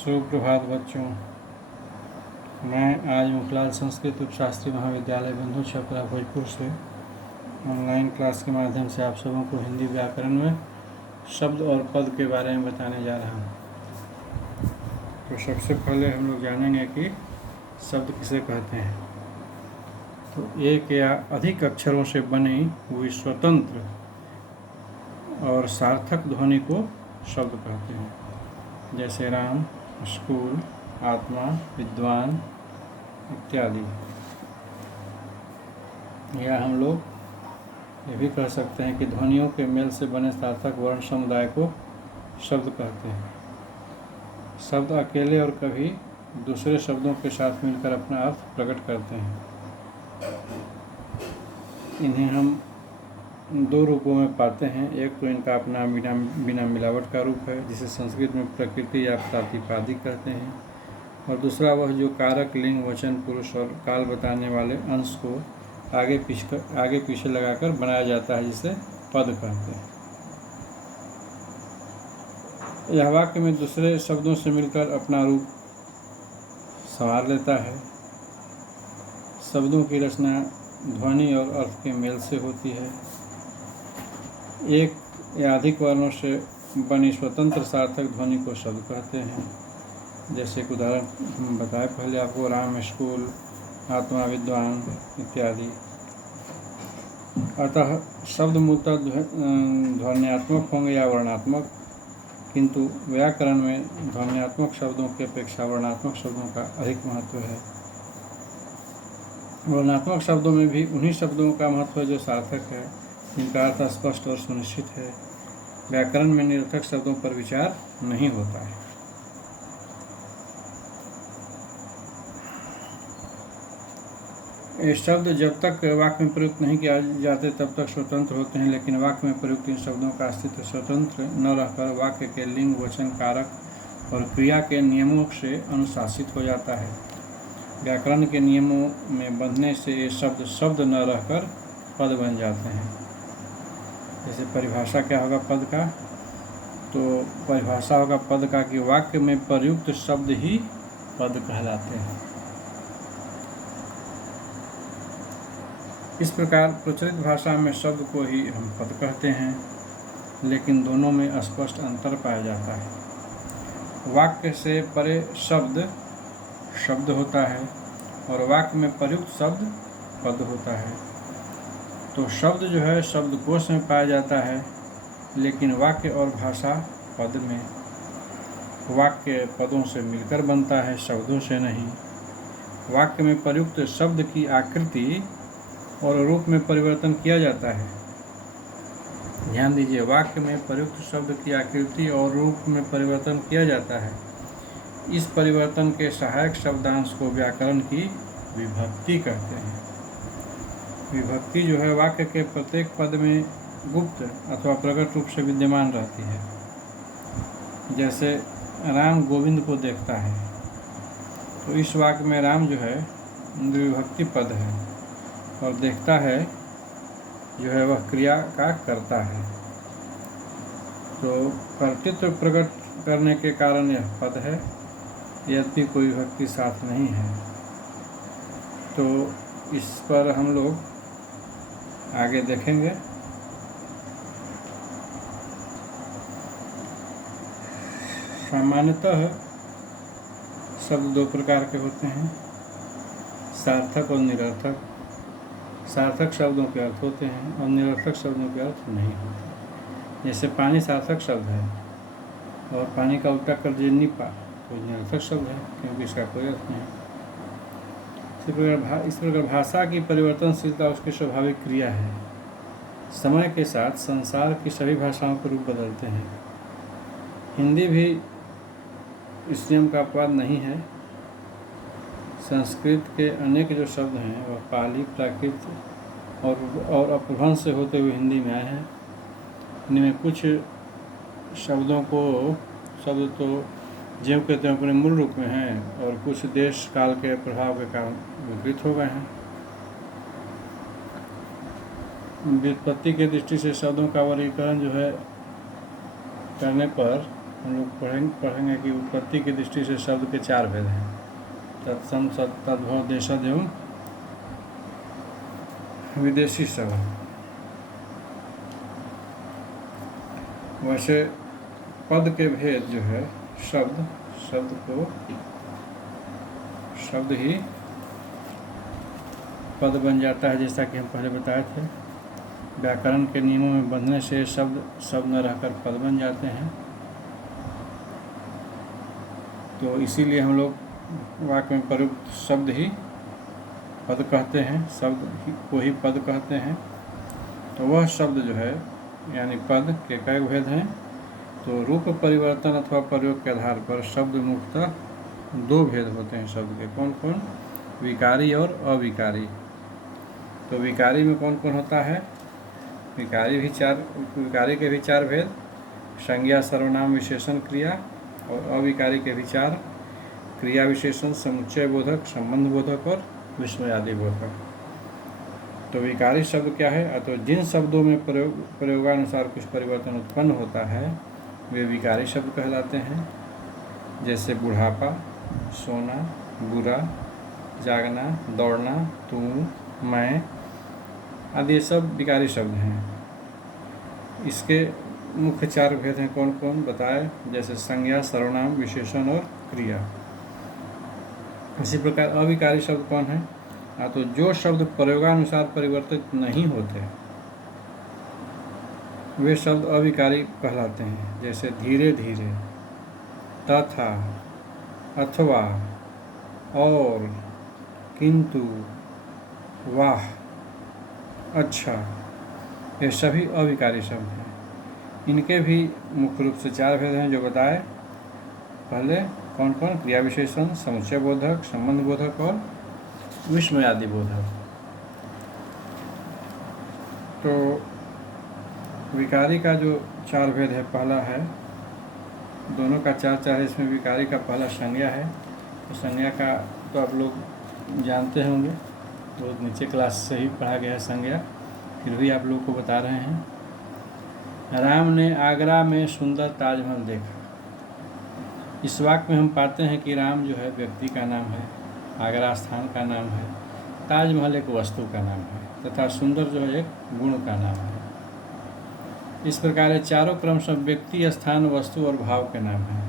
सुप्रभात बच्चों। मैं आज मुखलाल संस्कृत उपशास्त्री महाविद्यालय बंधु छपरा भोजपुर से ऑनलाइन क्लास के माध्यम से आप सबों को हिंदी व्याकरण में शब्द और पद के बारे में बताने जा रहा हूँ। तो सबसे पहले हम लोग जानेंगे कि शब्द किसे कहते हैं। तो एक या अधिक अक्षरों से बनी हुई स्वतंत्र और सार्थक ध्वनि को शब्द कहते हैं, जैसे राम, स्कूल, आत्मा, विद्वान इत्यादि। या हम लोग ये भी कह सकते हैं कि ध्वनियों के मेल से बने सार्थक वर्ण समुदाय को शब्द कहते हैं। शब्द अकेले और कभी दूसरे शब्दों के साथ मिलकर अपना अर्थ प्रकट करते हैं। इन्हें हम दो रूपों में पाते हैं। एक तो इनका अपना बिना मिलावट का रूप है, जिसे संस्कृत में प्रकृति या प्रातिपादिक कहते हैं, और दूसरा वह जो कारक, लिंग, वचन, पुरुष और काल बताने वाले अंश को आगे पीछे लगाकर बनाया जाता है, जिसे पद कहते हैं। यह वाक्य में दूसरे शब्दों से मिलकर अपना रूप संवार लेता है। शब्दों की रचना ध्वनि और अर्थ के मेल से होती है। एक या अधिक वर्णों से बनी स्वतंत्र सार्थक ध्वनि को शब्द कहते हैं। जैसे एक उदाहरण हम बताए पहले आपको, राम, स्कूल, आत्मा, विद्वान इत्यादि। अतः शब्द मूलतः ध्वन्यात्मक होंगे या वर्णात्मक, किंतु व्याकरण में ध्वन्यात्मक शब्दों की अपेक्षा वर्णात्मक शब्दों का अधिक महत्व है। वर्णात्मक शब्दों में भी उन्हीं शब्दों का महत्व है जो सार्थक है, जिनका अर्थ स्पष्ट और सुनिश्चित है। व्याकरण में निरर्थक शब्दों पर विचार नहीं होता है। ये शब्द जब तक वाक्य में प्रयुक्त नहीं किया जाते तब तक स्वतंत्र होते हैं, लेकिन वाक्य में प्रयुक्त इन शब्दों का अस्तित्व स्वतंत्र न रहकर वाक्य के लिंग, वचन, कारक और क्रिया के नियमों से अनुशासित हो जाता है। व्याकरण के नियमों में बंधने से ये शब्द न रहकर पद बन जाते हैं। जैसे परिभाषा क्या होगा पद का? तो परिभाषा होगा पद का कि वाक्य में प्रयुक्त शब्द ही पद कहलाते हैं। इस प्रकार प्रचलित भाषा में शब्द को ही हम पद कहते हैं, लेकिन दोनों में स्पष्ट अंतर पाया जाता है। वाक्य से परे शब्द होता है और वाक्य में प्रयुक्त शब्द पद होता है। तो शब्द जो है शब्दकोश में पाया जाता है, लेकिन वाक्य और भाषा पद में। वाक्य पदों से मिलकर बनता है, शब्दों से नहीं। वाक्य में प्रयुक्त शब्द की आकृति और रूप में परिवर्तन किया जाता है। ध्यान दीजिए, वाक्य में प्रयुक्त शब्द की आकृति और रूप में परिवर्तन किया जाता है। इस परिवर्तन के सहायक शब्दांश को व्याकरण की विभक्ति कहते हैं। विभक्ति जो है वाक्य के प्रत्येक पद में गुप्त अथवा प्रकट रूप से विद्यमान रहती है। जैसे राम गोविंद को देखता है, तो इस वाक्य में राम जो है विभक्ति पद है और देखता है जो है वह क्रिया का करता है। तो कर्तृत्व प्रकट करने के कारण यह पद है, यद्यपि कोई विभक्ति साथ नहीं है। तो इस पर हम लोग आगे देखेंगे। सामान्यतः शब्द दो प्रकार के होते हैं, सार्थक और निरर्थक। सार्थक शब्दों के अर्थ होते हैं और निरर्थक शब्दों के अर्थ नहीं होते। जैसे पानी सार्थक शब्द है और पानी का उल्टा कर दिए निपा, तो निरर्थक शब्द है क्योंकि इसका कोई अर्थ नहीं। इस प्रकार भाषा की परिवर्तनशीलता उसकी स्वाभाविक क्रिया है। समय के साथ संसार की सभी भाषाओं के रूप बदलते हैं। हिंदी भी इस नियम का अपवाद नहीं है। संस्कृत के अनेक जो शब्द हैं वह पाली, प्राकृत और अपभ्रंश से होते हुए हिंदी में आए हैं। इनमें कुछ शब्द तो ज्यों के त्यों अपने मूल रूप में हैं और कुछ देश काल के प्रभाव के कारण विकृत हो गए हैं। व्युत्पत्ति की दृष्टि से शब्दों का वर्गीकरण जो है करने पर हम लोग पढ़ेंगे कि उत्पत्ति की दृष्टि से शब्द के 4 भेद हैं, तत्सम, सत, तद्भव, देशज एवं विदेशी शब्द। वैसे पद के भेद जो है, शब्द ही पद बन जाता है, जैसा कि हम पहले बताए थे। व्याकरण के नियमों में बंधने से शब्द न रहकर पद बन जाते हैं। तो इसीलिए हम लोग वाक्य में प्रयुक्त शब्द ही पद कहते हैं, शब्द को ही पद कहते हैं। तो वह शब्द जो है यानी पद के कई भेद हैं। तो रूप परिवर्तन अथवा प्रयोग के आधार पर शब्द मुख्यतः 2 भेद होते हैं शब्द के। कौन कौन? विकारी और अविकारी। तो विकारी में कौन कौन होता है? विकारी के भी 4 भेद, संज्ञा, सर्वनाम, विशेषण, क्रिया। और अविकारी के भी 4, क्रिया विशेषण, समुच्चय बोधक, संबंध बोधक और विस्मय आदि बोधक। तो विकारी शब्द क्या है? तो जिन शब्दों में प्रयोगानुसार कुछ परिवर्तन उत्पन्न होता है वे विकारी शब्द कहलाते हैं। जैसे बुढ़ापा, सोना, बुरा, जागना, दौड़ना, तू, मैं आदि ये सब विकारी शब्द हैं। इसके मुख्य 4 भेद हैं। कौन कौन बताए? जैसे संज्ञा, सर्वनाम, विशेषण और क्रिया। इसी प्रकार अविकारी शब्द कौन है? तो जो शब्द प्रयोगानुसार परिवर्तित नहीं होते वे शब्द अविकारी कहलाते हैं। जैसे धीरे धीरे, तथा, अथवा, और, किंतु, वाह, अच्छा, ये सभी अविकारी शब्द हैं। इनके भी मुख्य रूप से 4 भेद हैं जो बताए पहले। कौन कौन? क्रिया विशेषण, समुच्चय बोधक, संबंध बोधक और विस्मय आदि बोधक। तो विकारी का जो 4 भेद है, पहला है, दोनों का 4 है, इसमें विकारी का पहला संज्ञा है। तो संज्ञा का तो आप लोग जानते होंगे, तो नीचे क्लास से ही पढ़ा गया है संज्ञा, फिर भी आप लोग को बता रहे हैं। राम ने आगरा में सुंदर ताजमहल देखा। इस वाक्य में हम पाते हैं कि राम जो है व्यक्ति का नाम है, आगरा स्थान का नाम है, ताजमहल एक वस्तु का नाम है, तथा सुंदर जो है एक गुण का नाम है। इस प्रकार 4 क्रमशः व्यक्ति, स्थान, वस्तु और भाव के नाम हैं।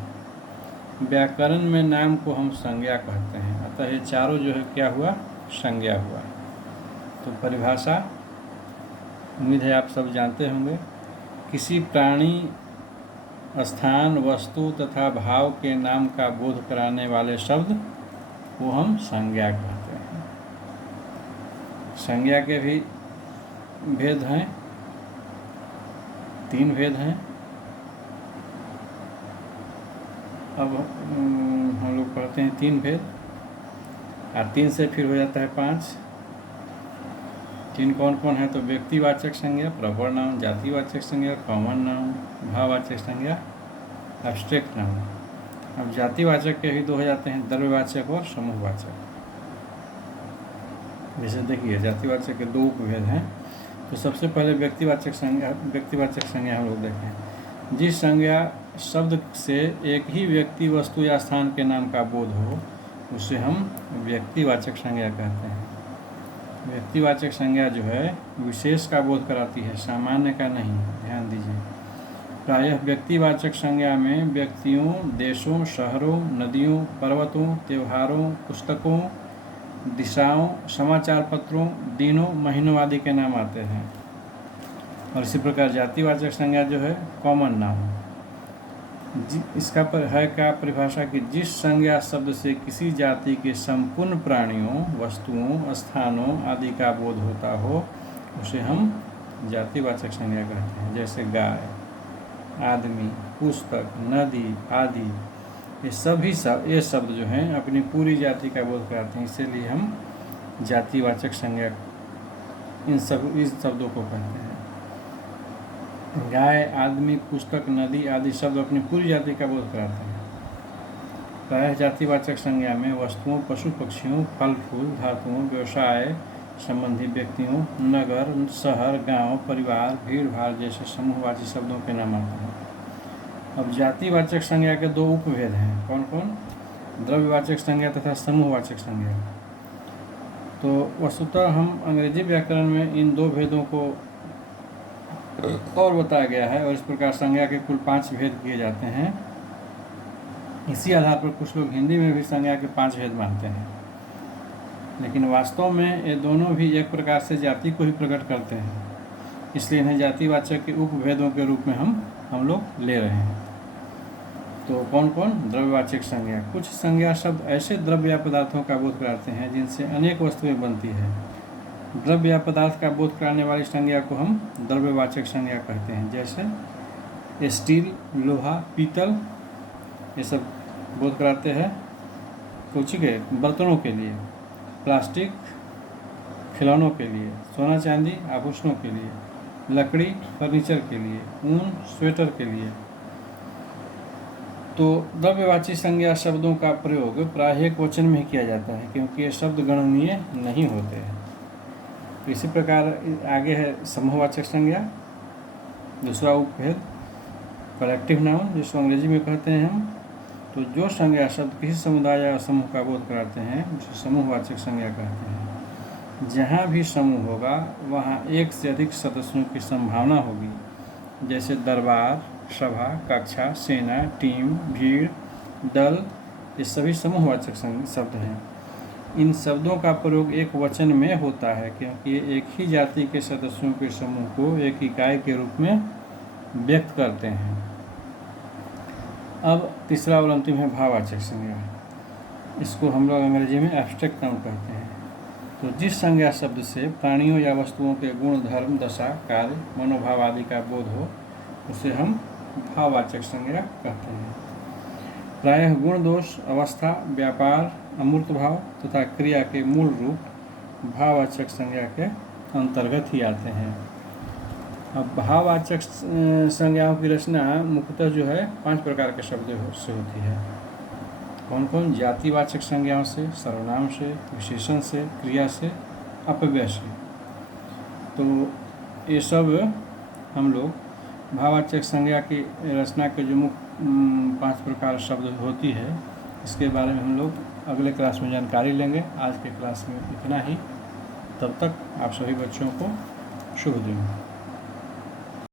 व्याकरण में नाम को हम संज्ञा कहते हैं, अतः ये 4 जो है क्या हुआ? संज्ञा हुआ। तो परिभाषा उम्मीद है आप सब जानते होंगे। किसी प्राणी, स्थान, वस्तु तथा भाव के नाम का बोध कराने वाले शब्द को हम संज्ञा कहते हैं। संज्ञा के भी भेद हैं, 3 भेद हैं। अब हम लोग पढ़ते हैं 3 भेद, और 3 से फिर हो जाता है 5। 3 कौन कौन है? तो व्यक्तिवाचक संज्ञा, प्रॉपर नाउन, जातिवाचक संज्ञा, कॉमन नाउन, भाववाचक संज्ञा, एब्स्ट्रैक्ट नाउन। अब जातिवाचक के भी 2 हो जाते हैं, द्रव्यवाचक और समूहवाचक। जैसे देखिए जातिवाचक के 2 उपभेद हैं। तो सबसे पहले व्यक्तिवाचक संज्ञा हम लोग देखें। जिस संज्ञा शब्द से एक ही व्यक्ति, वस्तु या स्थान के नाम का बोध हो उसे हम व्यक्तिवाचक संज्ञा कहते हैं। व्यक्तिवाचक संज्ञा जो है विशेष का बोध कराती है, सामान्य का नहीं, ध्यान दीजिए। प्रायः व्यक्तिवाचक संज्ञा में व्यक्तियों, देशों, शहरों, नदियों, पर्वतों, त्योहारों, पुस्तकों, दिशाओं, समाचार पत्रों, दिनों, महीनों आदि के नाम आते हैं। और इसी प्रकार जातिवाचक संज्ञा जो है कॉमन नाउन। इसका है क्या परिभाषा कि जिस संज्ञा शब्द से किसी जाति के संपूर्ण प्राणियों, वस्तुओं, स्थानों आदि का बोध होता हो उसे हम जातिवाचक संज्ञा कहते हैं। जैसे गाय, आदमी, पुस्तक, नदी आदि, ये शब्द जो हैं अपनी पूरी जाति का बोध कराते हैं, इसीलिए हम जातिवाचक संज्ञा इन शब्दों को कहते हैं। गाय, आदमी, पुस्तक, नदी आदि शब्द अपनी पूरी जाति का बोध कराते हैं। प्रायः जातिवाचक संज्ञा में वस्तुओं, पशु पक्षियों, फल फूल, धातुओं, व्यवसाय संबंधी व्यक्तियों, नगर, शहर, गांव, परिवार, भीड़ भाड़ जैसे समूहवाची शब्दों के नाम आते हैं। अब जातिवाचक संज्ञा के दो उपभेद हैं, कौन कौन? द्रव्यवाचक संज्ञा तथा समूहवाचक संज्ञा। तो वस्तुतः हम अंग्रेजी व्याकरण में इन दो भेदों को और बताया गया है, और इस प्रकार संज्ञा के कुल 5 भेद किए जाते हैं। इसी आधार पर कुछ लोग हिंदी में भी संज्ञा के 5 भेद मानते हैं, लेकिन वास्तव में ये दोनों भी एक प्रकार से जाति को ही प्रकट करते हैं, इसलिए इन्हें जातिवाचक के उपभेदों के रूप में हम लोग ले रहे हैं। तो कौन कौन? द्रव्यवाचक संज्ञा। कुछ संज्ञा शब्द ऐसे द्रव्य या पदार्थों का बोध कराते हैं जिनसे अनेक वस्तुएं बनती है। द्रव्य या पदार्थ का बोध कराने वाली संज्ञा को हम द्रव्यवाचक संज्ञा कहते हैं, जैसे स्टील, लोहा, पीतल, ये सब बोध कराते हैं कुछ के बर्तनों के लिए, प्लास्टिक खिलौनों के लिए, सोना चांदी आभूषणों के लिए, लकड़ी फर्नीचर के लिए, ऊन स्वेटर के लिए। तो द्रव्यवाची संज्ञा शब्दों का प्रयोग प्रायः एक वचन में ही किया जाता है, क्योंकि ये शब्द गणनीय नहीं होते हैं। इसी प्रकार आगे है समूहवाचक संज्ञा, दूसरा उपभेद कलेक्टिव नाउन, जिसको अंग्रेजी में कहते हैं हम। तो जो संज्ञा शब्द किसी समुदाय या समूह का बोध कराते हैं उसे समूहवाचक संज्ञा कहते हैं। जहाँ भी समूह होगा वहाँ एक से अधिक सदस्यों की संभावना होगी, जैसे दरबार, सभा, कक्षा, सेना, टीम, भीड़, दल, ये सभी समूहवाचक शब्द हैं। इन शब्दों का प्रयोग एक वचन में होता है, क्योंकि ये एक ही जाति के सदस्यों के समूह को एक इकाई के रूप में व्यक्त करते हैं। अब तीसरा और अंतिम है भाववाचक संज्ञा। इसको हम लोग अंग्रेजी में एब्स्ट्रैक्ट नाउन कहते हैं। तो जिस संज्ञा शब्द से प्राणियों या वस्तुओं के गुण, धर्म, दशा, कार्य, मनोभाव आदि का बोध हो उसे हम भाववाचक संज्ञा कहते हैं। प्रायः गुण, दोष, अवस्था, व्यापार, अमूर्त भाव तथा क्रिया के मूल रूप भाववाचक संज्ञा के अंतर्गत ही आते हैं। अब भाववाचक संज्ञाओं की रचना मुख्यतः जो है 5 प्रकार के शब्दों से होती है। कौन कौन? जातिवाचक संज्ञाओं से, सर्वनाम से, विशेषण से, क्रिया से, अपव्यय से। तो ये सब हम लोग भाववाचक संज्ञा की रचना के जो मुख्य 5 प्रकार शब्द होती है, इसके बारे में हम लोग अगले क्लास में जानकारी लेंगे। आज के क्लास में इतना ही। तब तक आप सभी बच्चों को शुभ दिन।